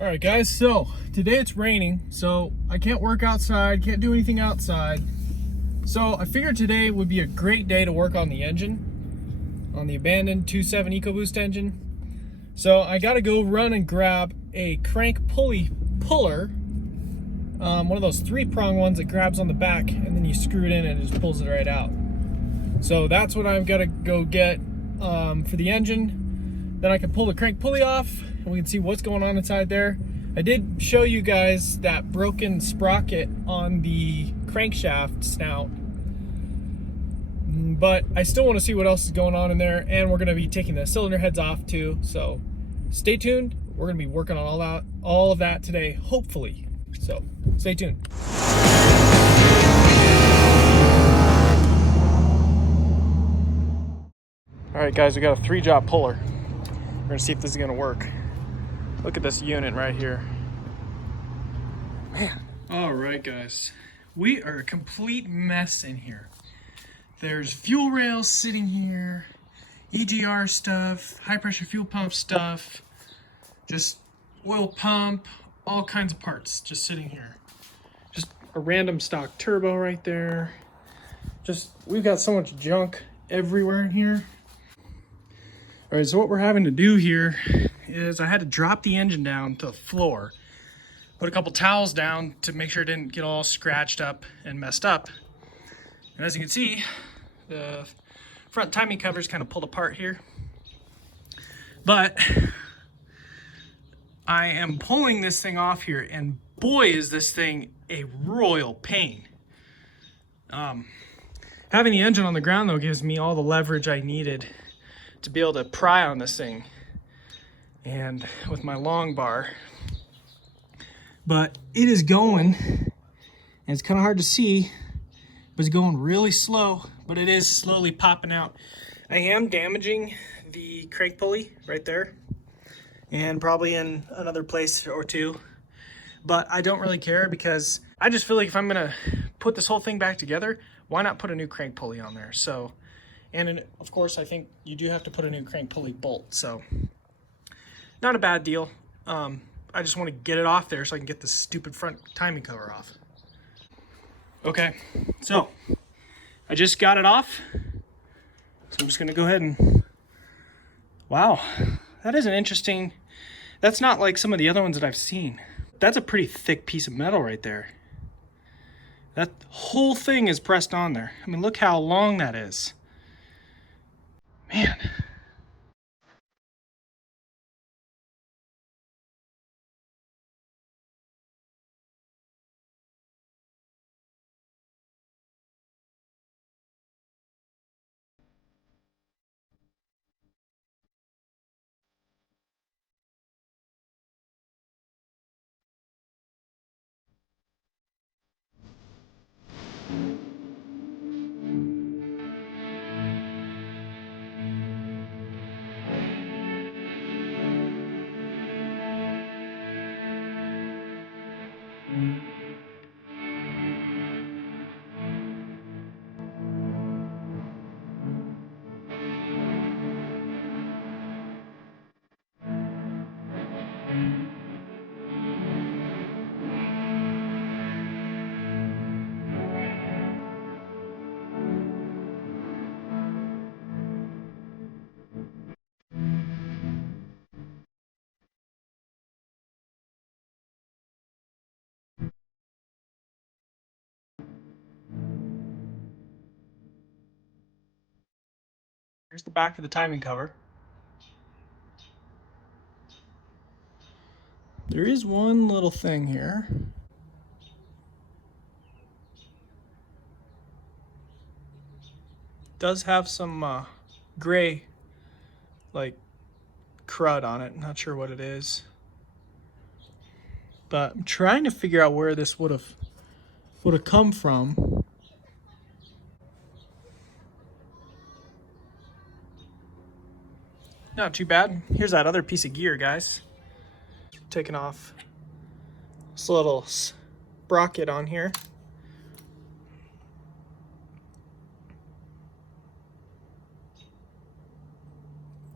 All right, guys, so today it's raining, so I can't work outside, can't do anything outside. So I figured today would be a great day to work on the engine, on the abandoned 2.7 Ecoboost engine. So I gotta go run and grab a crank pulley puller, one of those 3-prong ones that grabs on the back and then you screw it in and it just pulls it right out. So that's what I've gotta go get for the engine. Then I can pull the crank pulley off and we can see what's going on inside there. I did show you guys that broken sprocket on the crankshaft snout, but I still want to see what else is going on in there, and we're going to be taking the cylinder heads off too, so stay tuned. We're going to be working on all of that today, hopefully, so stay tuned. All right, guys, we got a 3-job puller. We're going to see if this is going to work. Look at this unit right here. Man. All right, guys. We are a complete mess in here. There's fuel rails sitting here, EGR stuff, high pressure fuel pump stuff, just oil pump, all kinds of parts just sitting here. Just a random stock turbo right there. We've got so much junk everywhere in here. All right, so what we're having to do here is I had to drop the engine down to the floor, put a couple towels down to make sure it didn't get all scratched up and messed up. And as you can see, the front timing cover is kind of pulled apart here. But I am pulling this thing off here, and boy, is this thing a royal pain. Having the engine on the ground, though, gives me all the leverage I needed to be able to pry on this thing, and with my long bar. But it is going, and it's kind of hard to see, but it's going really slow, but it is slowly popping out. I am damaging the crank pulley right there, and probably in another place or two, but I don't really care because I just feel like if I'm gonna put this whole thing back together, why not put a new crank pulley on there? So, and of course, I think you do have to put a new crank pulley bolt, so not a bad deal. I just want to get it off there so I can get this stupid front timing cover off. Okay, so I just got it off. So I'm just gonna go ahead and, wow, that is an interesting, that's not like some of the other ones that I've seen. That's a pretty thick piece of metal right there. That whole thing is pressed on there. I mean, look how long that is. Man. Here's the back of the timing cover. There is one little thing here. It does have some gray, like, crud on it. Not sure what it is. But I'm trying to figure out where this would have come from. Not too bad. Here's that other piece of gear, guys. Taking off this little sprocket on here.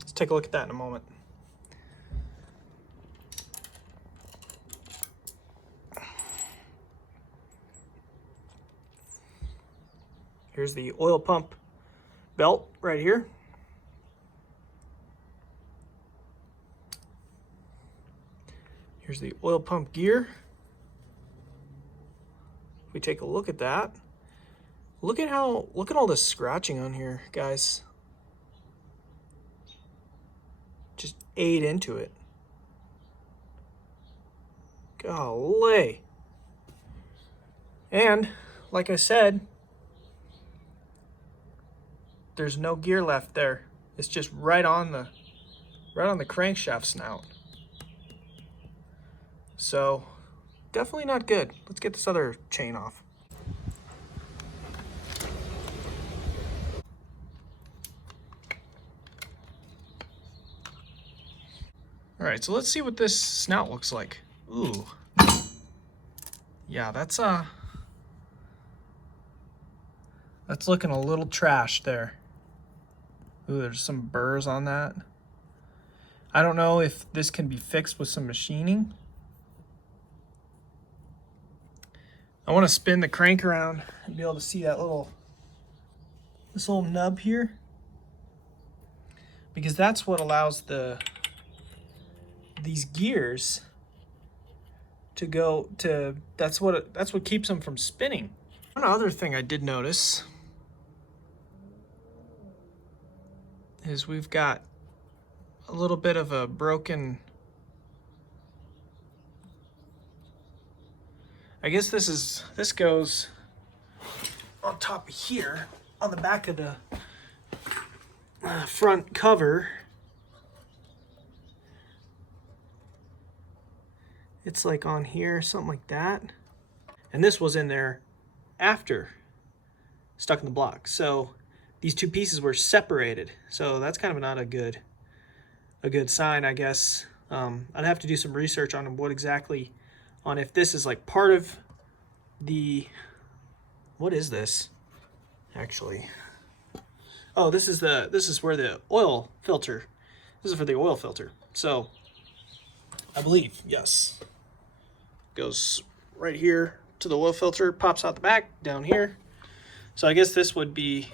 Let's take a look at that in a moment. Here's the oil pump belt right here. Here's the oil pump gear. If we take a look at that, look at all this scratching on here, guys. Just ate into it. Golly. And like I said, there's no gear left there. It's just right on the crankshaft snout. So definitely not good. Let's get this other chain off. All right, so let's see what this snout looks like. Ooh. Yeah, that's looking a little trashed there. Ooh, there's some burrs on that. I don't know if this can be fixed with some machining. I want to spin the crank around and be able to see this little nub here, because that's what allows these gears to go to, that's what keeps them from spinning. One other thing I did notice is we've got a little bit of a broken, I guess this goes on top of here on the back of the front cover. It's like on here, something like that. And this was in there after stuck in the block. So these two pieces were separated. So that's kind of not a good sign, I guess. I'd have to do some research on if this is like part of the, what is this actually? Oh, this is where the oil filter, this is for the oil filter. So I believe, yes. Goes right here to the oil filter, pops out the back, down here. So I guess this would be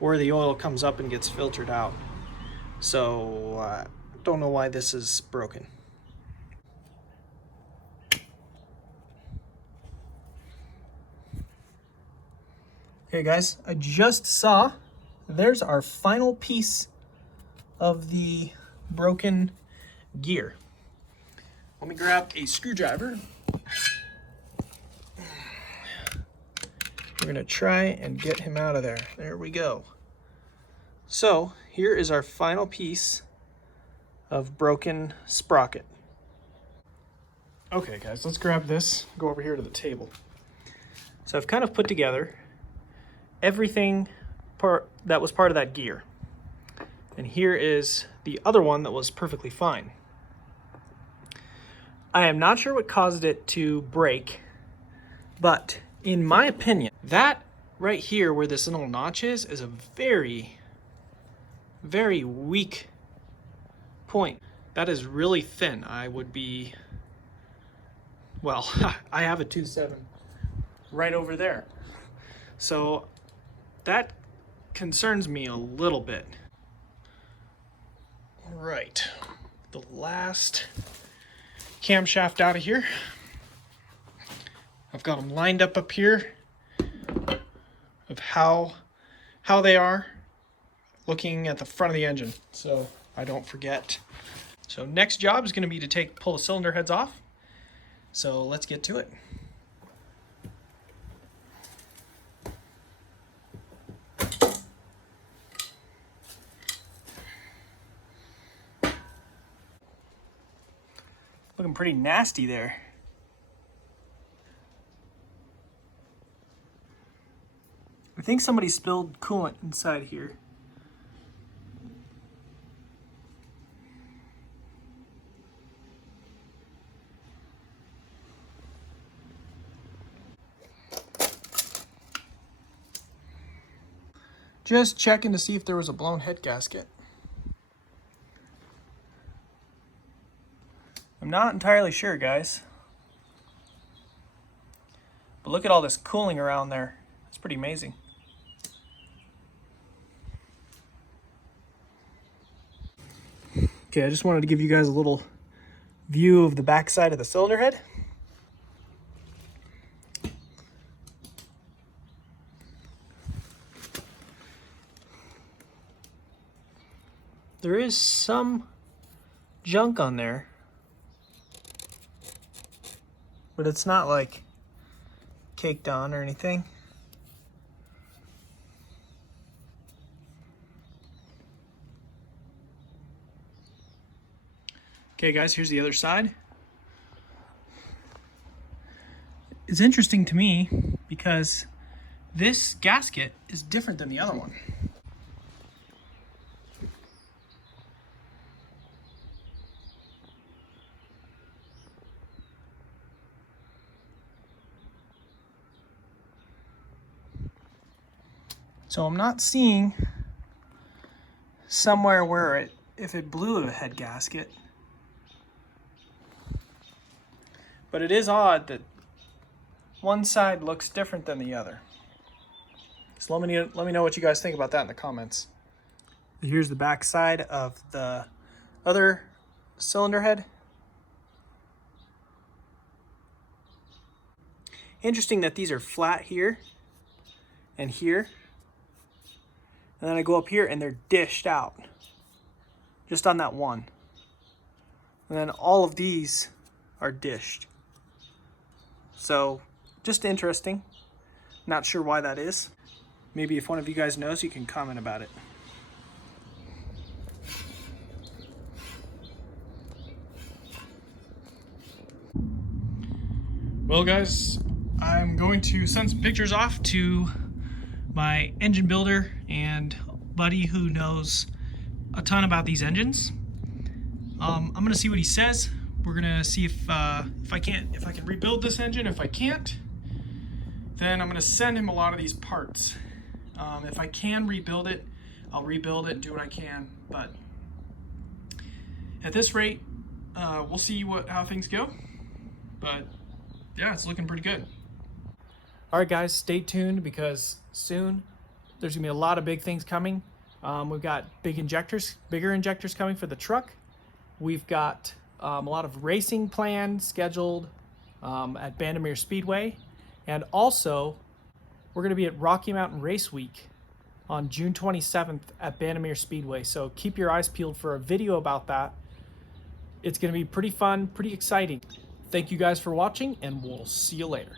where the oil comes up and gets filtered out. So I don't know why this is broken. Okay guys, I just saw, there's our final piece of the broken gear. Let me grab a screwdriver. We're gonna try and get him out of there. There we go. So here is our final piece of broken sprocket. Okay guys, let's grab this, go over here to the table. So I've kind of put together everything that was part of that gear. And here is the other one that was perfectly fine. I am not sure what caused it to break, but in my opinion, that right here where this little notch is a very, very weak point. That is really thin. I would be, well, I have a 2.7 right over there. So that concerns me a little bit. All right, the last camshaft out of here. I've got them lined up here of how they are looking at the front of the engine, so I don't forget. So next job is going to be to pull the cylinder heads off. So let's get to it. Looking pretty nasty there. I think somebody spilled coolant inside here. Just checking to see if there was a blown head gasket. I'm not entirely sure, guys. But look at all this cooling around there. It's pretty amazing. Okay, I just wanted to give you guys a little view of the back side of the cylinder head. There is some junk on there, but it's not like caked on or anything. Okay guys, here's the other side. It's interesting to me because this gasket is different than the other one. So I'm not seeing somewhere where if it blew a head gasket. But it is odd that one side looks different than the other. So let me know what you guys think about that in the comments. Here's the back side of the other cylinder head. Interesting that these are flat here and here. And then I go up here and they're dished out just on that one. And then all of these are dished. So just interesting. Not sure why that is. Maybe if one of you guys knows, you can comment about it. Well guys, I'm going to send some pictures off to my engine builder and buddy who knows a ton about these engines. I'm gonna see what he says. We're gonna see if I can rebuild this engine. If I can't, then I'm gonna send him a lot of these parts. If I can rebuild it, I'll rebuild it and do what I can. But at this rate, we'll see how things go. But yeah, it's looking pretty good. All right, guys, stay tuned because soon there's gonna be a lot of big things coming. We've got bigger injectors coming for the truck. We've got a lot of racing planned, scheduled at Bandimere Speedway. And also, we're gonna be at Rocky Mountain Race Week on June 27th at Bandimere Speedway. So keep your eyes peeled for a video about that. It's gonna be pretty fun, pretty exciting. Thank you guys for watching, and we'll see you later.